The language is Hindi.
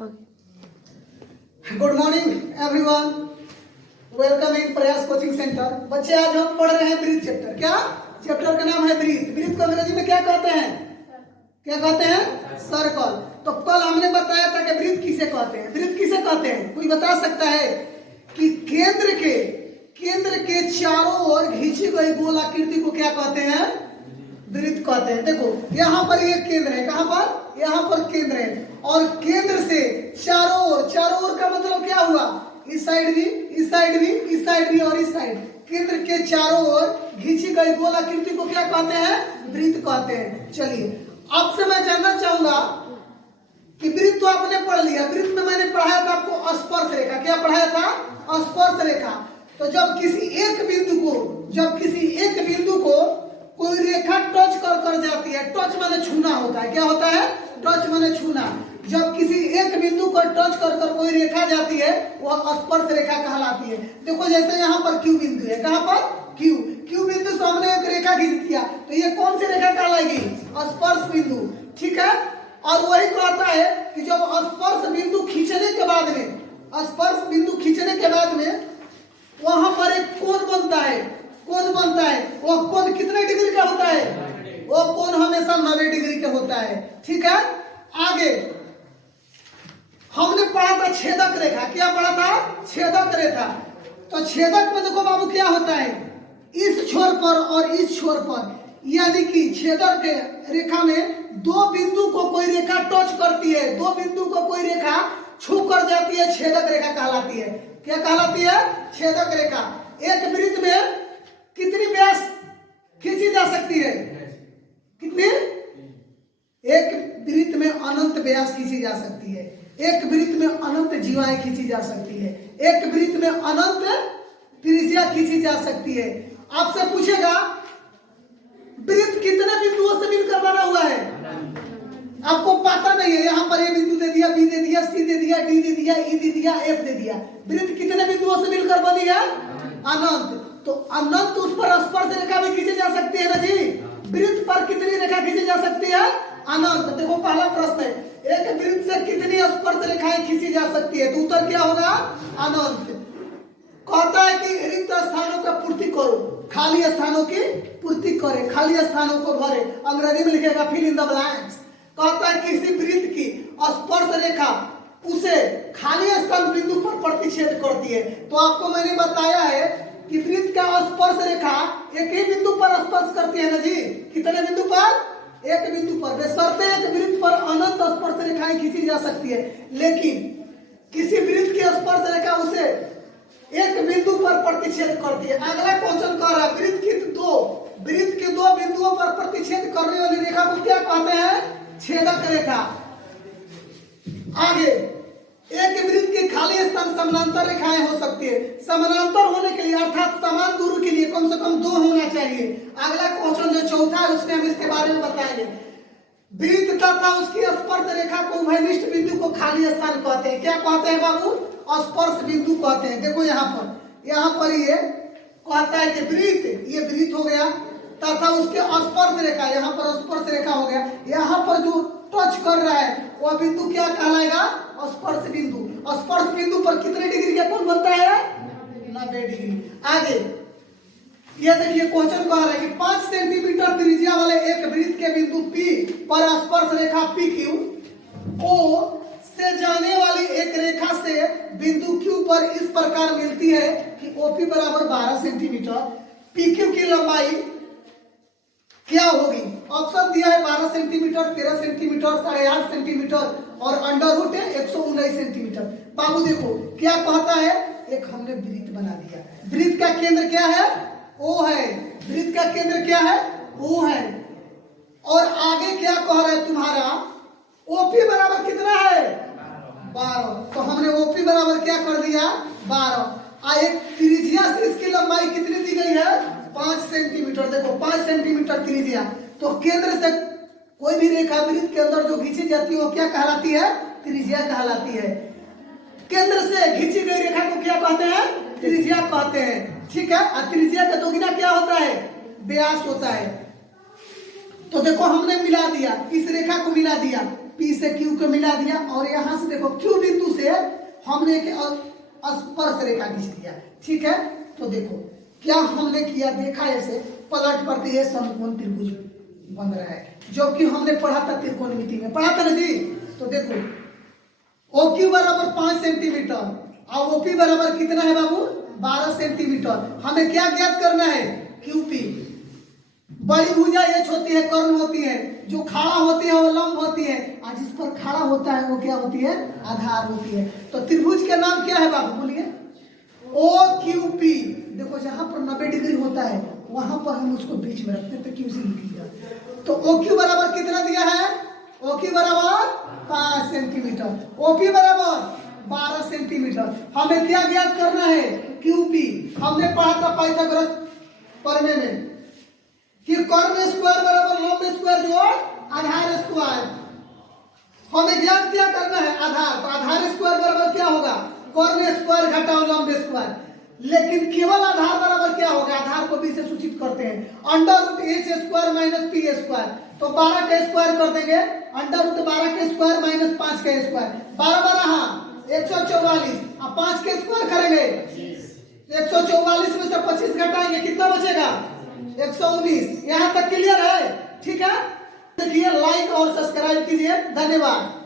Good morning everyone, welcome in प्रयास कोचिंग सेंटर। बच्चे आज हम पढ़ रहे हैं ब्रीथ चैप्टर। क्या चैप्टर का नाम है ब्रीथ। ब्रीथ को अंग्रेजी में क्या कहते हैं? क्या कहते हैं? सर्कल। तो कल हमने बताया था कि ब्रीथ किसे कहते हैं। ब्रीथ किसे कहते हैं? कोई बता सकता है कि केंद्र के चारों ओर खींची गई गोल आकृति को क्या कहते हैं? ब्रीथ कहते हैं। देखो यहाँ पर एक केंद्र है, कहाँ पर? यहाँ पर केंद्र है, और केंद्र से चारों ओर का मतलब क्या हुआ? इस साइड भी, इस साइड भी, इस साइड भी और इस साइड। केंद्र के चारों ओर खींची गई गोल आकृति को क्या कहते हैं? ब्रीथ कहते हैं। चलिए आपसे मैं जानना चाहूंगा कि ब्रीथ तो आपने पढ़ लिया। ब्रीथ में मैंने पढ़ाया था आपको स्पर्श रेखा। क्या पढ़ाया था? स्पर्श रेखा। तो जब किसी एक बिंदु को कोई रेखा टच कर जाती है, टच माने छूना होता है। क्या होता है? टच माने छूना। जब किसी एक बिंदु को टच कर कोई रेखा जाती है वह स्पर्श रेखा कहलाती है। देखो जैसे यहाँ पर क्यू बिंदु है, कहाँ पर? क्यू बिंदु से हमने एक रेखा खींच दिया, तो ये कौन सी रेखा कहलाएगी? स्पर्श बिंदु। ठीक है। और वही कहता है कि जब स्पर्श बिंदु खींचने के बाद में वहां पर एक कोण बनता है। वह कोण कितने डिग्री का होता है? वो कोण हमेशा 90 डिग्री का होता है। ठीक है। आगे हमने पढ़ा था छेदक रेखा। क्या पढ़ा था? छेदक रेखा। तो छेदक में देखो बाबू क्या होता है, इस छोर पर और इस छोर पर, यानी कि छेदक रेखा में दो बिंदु को कोई रेखा टच करती है, दो बिंदु को कोई रेखा छू कर जाती है, छेदक रेखा कहलाती है। क्या कहलाती है? छेदक रेखा। एक वृत्त में कितनी व्यास खींची जा सकती है? कितनी? एक वृत्त में अनंत व्यास खींची जा सकती है। एक वृत्त में अनंत जीवाएं खींची जा सकती है। एक वृत्त में अनंत त्रिज्या खींची जा सकती है। आपसे पूछेगा वृत्त कितने बिंदुओं से मिलकर बना हुआ है? आपको पता नहीं है। यहाँ पर ए बिंदु दे दिया, बी दे दिया, सी दे दिया, डी दे दिया, ई दे दिया, एफ दे दिया। वृत्त कितने बिंदुओं से मिलकर बनी है? अनंत। तो अनंत उस पर स्पर्श रेखा भी खींची जा सकती है ना जी। वृत्त पर कितनी रेखा खींची जा सकती है? अनंत। देखो पहला प्रश्न है, एक वृत्त से कितनी स्पर्श रेखाएं खींची जा सकती है? तो उत्तर क्या होगा? अनंत। कहता है कि रिक्त स्थानों का पूर्ति करो, खाली स्थानों की पूर्ति करे, खाली स्थानों को भरे। अंग्रेजी में लिखेगा फिल इन द ब्लैंक्स। कहता है किसी वृत्त की स्पर्श रेखा उसे खाली स्थान बिंदु पर प्रतिच्छेद करती है। तो आपको मैंने बताया है कि वृत्त का स्पर्श रेखा एक ही बिंदु पर स्पर्श करती है ना जी। कितने बिंदु पर? एक बिंदु पर। बशर्ते एक वृत्त पर अनंत स्पर्श रेखाएं खींची जा सकती है, लेकिन किसी वृत्त की स्पर्श रेखा उसे एक बिंदु पर प्रतिच्छेद करती है। अगला क्वेश्चन कह रहा है वृत्त के दो बिंदुओं पर प्रतिच्छेद करने वाली रेखा को क्या कहते हैं? छेदक रेखा। आगे एक वृत्त के खाली स्थान समानांतर रेखाएं हो सकती है। समानांतर होने के लिए अर्थात समान दूरी के लिए कम से कम दो होना चाहिए। अगला क्वेश्चन जो चौथा है उसमें हम इसके बारे में बताएंगे। वृत्त तथा उसकी स्पर्श रेखा को उभयनिष्ठ बिंदु को खाली स्थान कहते हैं। क्या कहते हैं बाबू? स्पर्श बिंदु कहते हैं। देखो यहाँ पर ये कहता है कि वृत्त, ये वृत्त हो गया, तथा उसके स्पर्श रेखा, यहाँ पर स्पर्श रेखा हो गया। यहाँ पर जो टच कर रहा है वह बिंदु क्या कहलाएगा? स्पर्श बिंदु। स्पर्श बिंदु पर कितने डिग्री का कोण बनता है? 90 डिग्री। आगे ये देखिए क्वेश्चन कह रहा है कि 5 सेंटीमीटर त्रिज्या वाले एक वृत्त के बिंदु P पर स्पर्श रेखा PQ O से जाने वाली एक रेखा से बिंदु Q पर इस प्रकार मिलती है कि OP बराबर 12 सेंटीमीटर। PQ की लंबाई क्या होगी? ऑप्शन दिया है 12 सेंटीमीटर, 13 सेंटीमीटर, 8.5 सेंटीमीटर और अंडर रूट है 119 सेंटीमीटर। बाबू देखो क्या कहता है, एक हमने वृत्त बना दिया। वृत्त का केंद्र क्या है? O है। वृत्त का केंद्र क्या है? O है। और आगे क्या कह रहा है तुम्हारा? OP बराबर कितना है? 12। तो हमने OP बराबर क्या कर दिया? 12। एक त्रिज्या से इसकी लंबाई कितनी दी गई है? 5 सेंटीमीटर। देखो 5 सेंटीमीटर त्रिज्या। तो केंद्र से कोई भी रेखा वृत्त के अंदर जो खींची जाती है वो क्या कहलाती है? त्रिज्या कहलाती है। केंद्र से खींची गई रेखा को क्या कहते हैं? त्रिज्या कहते हैं। ठीक है। और त्रिज्या का दोगुना क्या होता है? व्यास होता है। तो देखो हमने मिला दिया, इस रेखा को मिला दिया, P से Q को मिला दिया और यहाँ से देखो Q बिंदु से हमने एक स्पर्श रेखा खींच दिया। ठीक है, तो देखो क्या हमने किया, देखा ऐसे पलट पर ये समकोण त्रिभुज बन रहा है, जो कि हमने पढ़ा था त्रिकोणमिति में, पढ़ा था ना जी। तो देखो OQ बराबर 5 सेंटीमीटर और OP बराबर कितना है बाबू, 12 सेंटीमीटर। हमें क्या ज्ञात करना है, QP। बड़ी भुजा ये होती है, कर्ण होती है, जो खड़ा होती है वो लंब होती है, और जिस पर खड़ा होता है वो क्या होती है, आधार होती है। तो त्रिभुज का नाम क्या है बाबू, बोलिए, OQP। देखो जहां पर 90 डिग्री होता है वहां पर हम उसको बीच में रखते हैं, तो QC लिख लिया। तो OQ बराबर कितना दिया है, OQ बराबर 5 सेंटीमीटर, OP बराबर 12 सेंटीमीटर। हमें क्या ज्ञात करना है, QP। हमने पढ़ा था पाइथागोरस प्रमेय में कि कर्ण स्क्वायर बराबर लंब स्क्वायर जोड़ आधार स्क्वायर। हमें ज्ञात क्या करना है, आधार। तो आधार स्क्वायर बराबर क्या होगा, कर्ण स्क्वायर घटाओ लंब स्क्वायर। लेकिन केवल आधार बराबर क्या होगा, आधार को भी से सूचित करते हैं, under root H square minus P square. तो 12 का स्क्वायर कर देंगे, अंडर रूट 12 के स्क्वायर माइनस 5 का स्क्वायर, 12 12 144, अब 5 के स्क्वायर करेंगे 144 में से 25 घटाएंगे, कितना बचेगा, 119। यहाँ तक क्लियर है, ठीक है। देखिए लाइक और सब्सक्राइब कीजिए, धन्यवाद।